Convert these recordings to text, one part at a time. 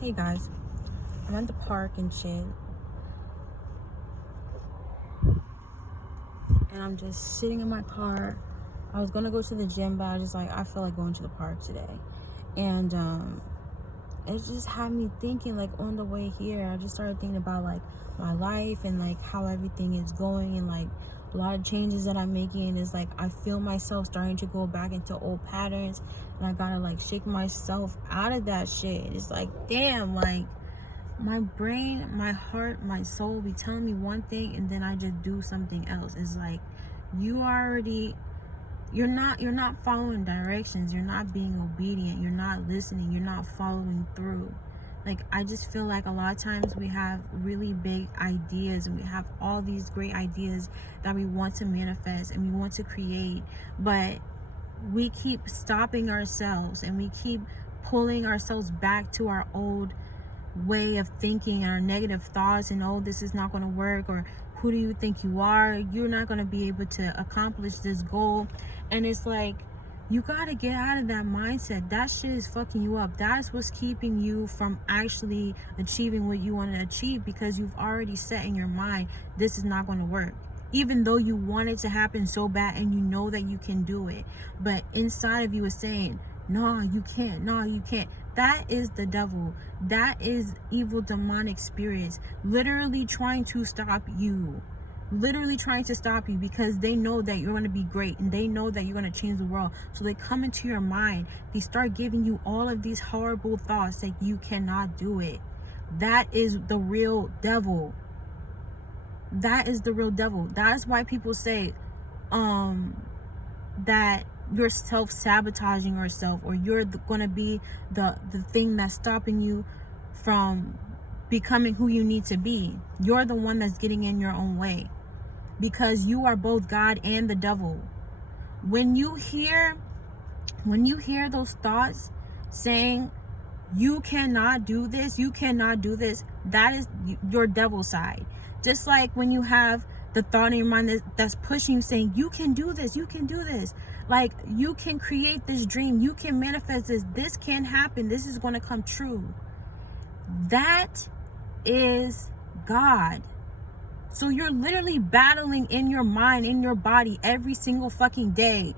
Hey guys, I'm at the park and shit, and I'm just sitting in my car. I was gonna go to the gym, but I was just like, I feel like going to the park today. And it just had me thinking, like, on the way here, I just started thinking about like my life and like how everything is going, and like a lot of changes that I'm making. And it's like I feel myself starting to go back into old patterns, and I gotta like shake myself out of that shit. It's like, damn, like my brain, my heart, my soul be telling me one thing, and then I just do something else. It's like you're not following directions, you're not being obedient, you're not listening, you're not following through. Like, I just feel like a lot of times we have really big ideas, and we have all these great ideas that we want to manifest and we want to create, but we keep stopping ourselves, and we keep pulling ourselves back to our old way of thinking and our negative thoughts, and, oh, this is not going to work, or who do you think you are, you're not going to be able to accomplish this goal. And it's like, you got to get out of that mindset. That shit is fucking you up. That's what's keeping you from actually achieving what you want to achieve, because you've already set in your mind, this is not going to work, even though you want it to happen so bad and you know that you can do it. But inside of you is saying, no, you can't. No, you can't. That is the devil. That is evil demonic spirits literally trying to stop you. Literally trying to stop you, because they know that you're going to be great, and they know that you're going to change the world. So they come into your mind. They start giving you all of these horrible thoughts that you cannot do it. That is the real devil. That is the real devil. That is why people say that you're self-sabotaging yourself, or you're going to be the thing that's stopping you from becoming who you need to be. You're the one that's getting in your own way, because you are both God and the devil. When you hear those thoughts saying you cannot do this, you cannot do this, that is your devil side. Just like when you have the thought in your mind that's pushing you, saying you can do this, you can do this, like you can create this dream, you can manifest this can happen, this is going to come true. That is God. So you're literally battling in your mind, in your body, every single fucking day.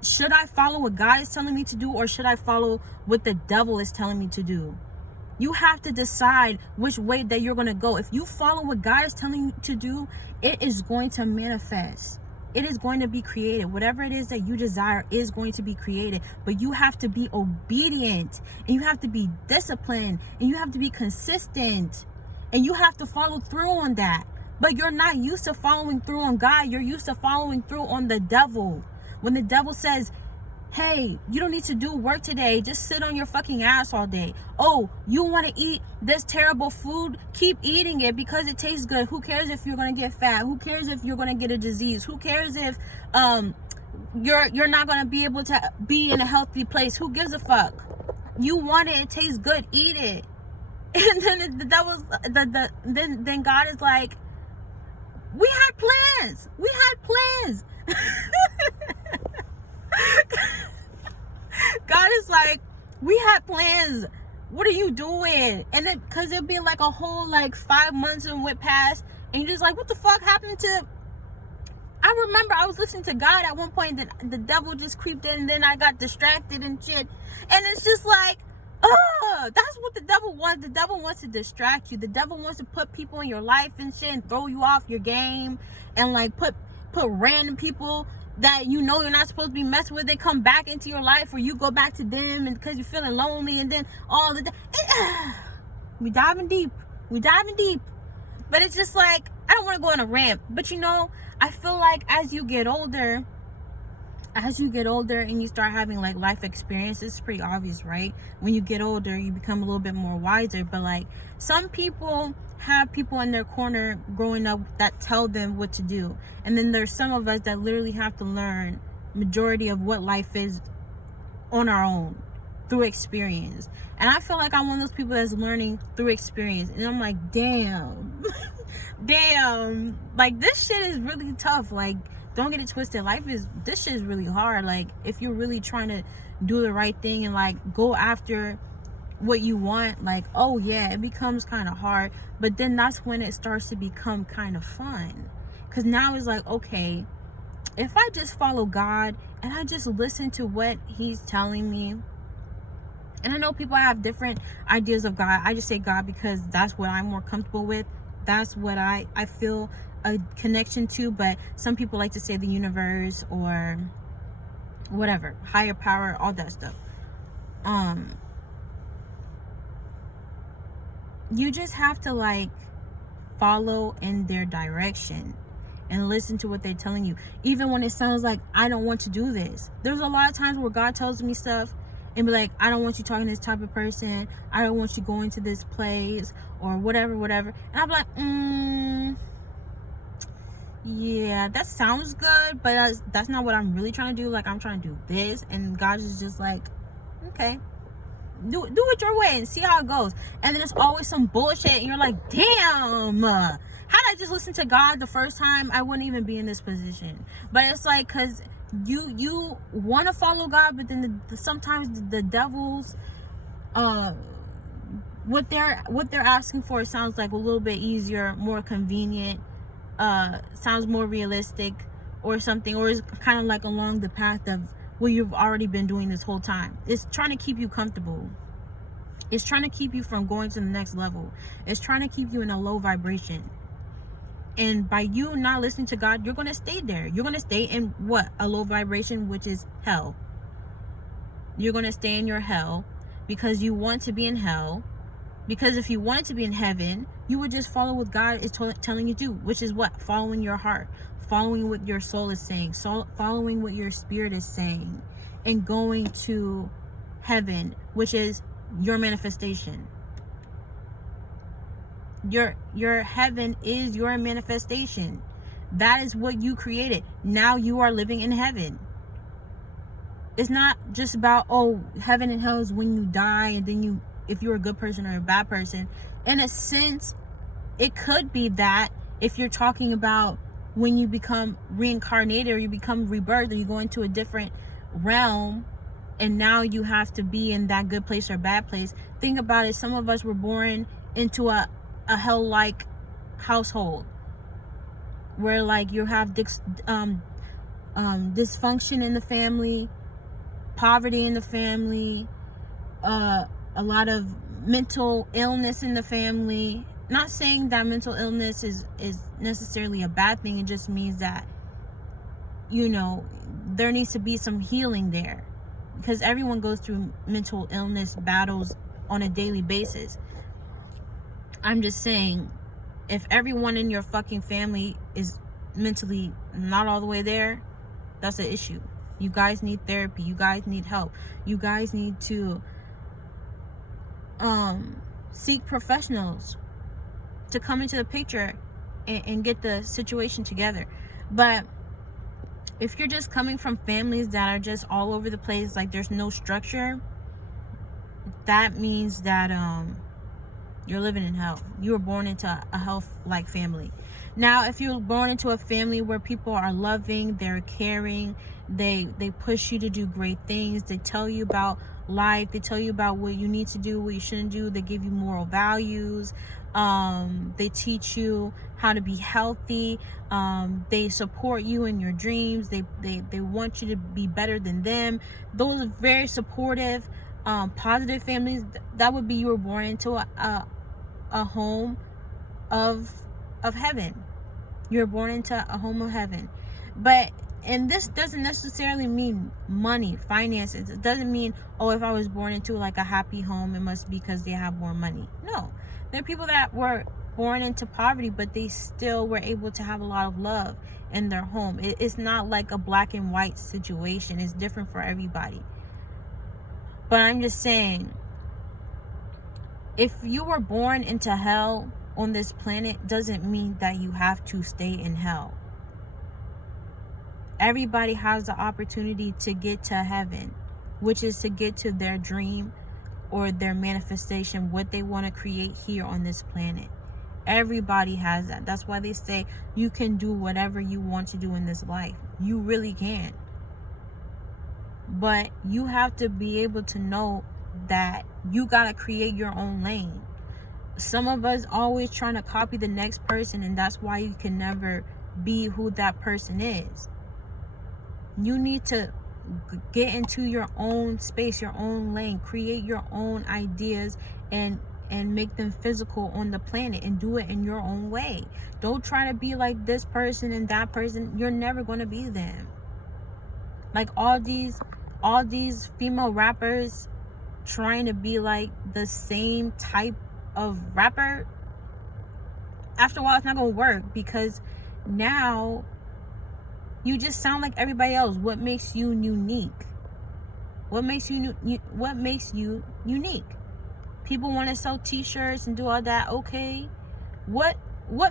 Should I follow what God is telling me to do, or should I follow what the devil is telling me to do? You have to decide which way that you're going to go. If you follow what God is telling you to do, it is going to manifest. It is going to be created. Whatever it is that you desire is going to be created. But you have to be obedient, and you have to be disciplined, and you have to be consistent, and you have to follow through on that. But you're not used to following through on God. You're used to following through on the devil. When the devil says, hey, you don't need to do work today, just sit on your fucking ass all day. Oh, you want to eat this terrible food? Keep eating it because it tastes good. Who cares if you're going to get fat? Who cares if you're going to get a disease? Who cares if you're not going to be able to be in a healthy place? Who gives a fuck? You want it, it tastes good, eat it. And then the devil's then God is like, we had plans. God is like, we had plans. What are you doing? And then, because it'll be like a whole like 5 months and went past, and you're just like, what the fuck happened to? I remember I was listening to God at one point, that the devil just creeped in, and then I got distracted and shit. And it's just like, oh, that's what the devil wants. The devil wants to distract you. The devil wants to put people in your life and shit, and throw you off your game, and like put random people that you know you're not supposed to be messing with. They come back into your life, or you go back to them, and because you're feeling lonely, and then all the we diving deep. But it's just like, I don't want to go on a rant, but you know, I feel like as you get older and you start having like life experiences, it's pretty obvious, right? When you get older, you become a little bit more wiser. But like, some people have people in their corner growing up that tell them what to do, and then there's some of us that literally have to learn majority of what life is on our own through experience. And I feel like I'm one of those people that's learning through experience, and I'm like, damn like, this shit is really tough. Like, don't get it twisted, this shit is really hard. Like, if you're really trying to do the right thing and like go after what you want, like, oh yeah, it becomes kind of hard. But then that's when it starts to become kind of fun, because now it's like, okay, if I just follow God and I just listen to what he's telling me. And I know people have different ideas of God. I just say God because that's what I'm more comfortable with. That's what I feel a connection to. But some people like to say the universe or whatever, higher power, all that stuff. You just have to like follow in their direction and listen to what they're telling you, even when it sounds like I don't want to do this. There's a lot of times where God tells me stuff and be like, I don't want you talking to this type of person, I don't want you going to this place, or whatever, and I'm like, yeah, that sounds good, but that's not what I'm really trying to do. Like, I'm trying to do this, and God is just like, okay, do it your way and see how it goes. And then it's always some bullshit, and you're like, damn, had I just listened to God the first time, I wouldn't even be in this position. But it's like, because you want to follow God, but then sometimes the devils, what they're asking for sounds like a little bit easier, more convenient, sounds more realistic or something, or is kind of like along the path of what you've already been doing this whole time. It's trying to keep you comfortable. It's trying to keep you from going to the next level. It's trying to keep you in a low vibration. And by you not listening to God, you're going to stay there. You're going to stay in what? A low vibration, which is hell. You're going to stay in your hell because you want to be in hell. Because if you wanted to be in heaven, you would just follow what God is telling you to do, which is what? Following your heart, following what your soul is saying, following what your spirit is saying, and going to heaven, which is your manifestation. Your heaven is your manifestation. That is what you created. Now you are living in heaven. It's not just about, oh, heaven and hell is when you die, and then if you're a good person or a bad person. In a sense, it could be that if you're talking about when you become reincarnated or you become rebirthed or you go into a different realm, and now you have to be in that good place or bad place. Think about it. Some of us were born into a hell-like household where like you have dysfunction in the family, poverty in the family, a lot of mental illness in the family. Not saying that mental illness is necessarily a bad thing. It just means that, there needs to be some healing there, because everyone goes through mental illness battles on a daily basis. I'm just saying, if everyone in your fucking family is mentally not all the way there, that's an issue. You guys need therapy. You guys need help. You guys need to seek professionals to come into the picture and get the situation together. But if you're just coming from families that are just all over the place, like there's no structure, that means that you're living in hell. You were born into a hell-like family. Now, if you're born into a family where people are loving, they're caring, they push you to do great things, they tell you about life, they tell you about what you need to do, what you shouldn't do, they give you moral values, they teach you how to be healthy, they support you in your dreams, they want you to be better than them. Those are very supportive, positive families. That would be you were born into a home of heaven. You're born into a home of heaven. And this doesn't necessarily mean money, finances. It doesn't mean, oh, if I was born into like a happy home, it must be because they have more money. No, there are people that were born into poverty, but they still were able to have a lot of love in their home. It's not like a black and white situation. It's different for everybody. But I'm just saying, if you were born into hell on this planet, doesn't mean that you have to stay in hell. Everybody has the opportunity to get to heaven, which is to get to their dream or their manifestation, what they want to create here on this planet. Everybody has that. That's why they say you can do whatever you want to do in this life. You really can. But you have to be able to know that you gotta create your own lane. Some of us always trying to copy the next person, and that's why you can never be who that person is. You need to get into your own space, your own lane, create your own ideas, and make them physical on the planet, and do it in your own way. Don't try to be like this person and that person. You're never going to be them. Like all these female rappers trying to be like the same type of rapper, after a while it's not going to work, because now you just sound like everybody else. What makes you unique? What makes you unique? People want to sell t-shirts and do all that. Okay, what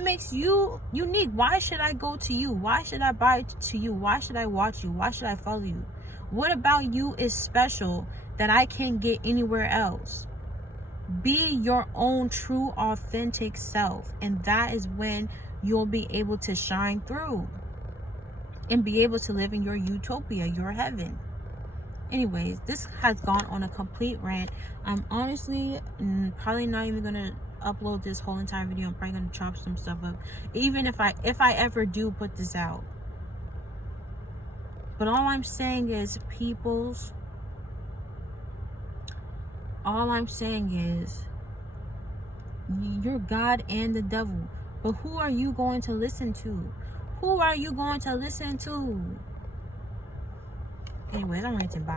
makes you unique? Why should I go to you? Why should I buy to you? Why should I watch you? Why should I follow you? What about you is special that I can't get anywhere else? Be your own true authentic self, and that is when you'll be able to shine through and be able to live in your utopia, your heaven. Anyways, this has gone on a complete rant. I'm honestly probably not even gonna upload this whole entire video. I'm probably gonna chop some stuff up, even if I ever do put this out. But all I'm saying is, peoples, all I'm saying is, you're God and the devil. But who are you going to listen to? Who are you going to listen to? Anyways, I'm ranting. Bye.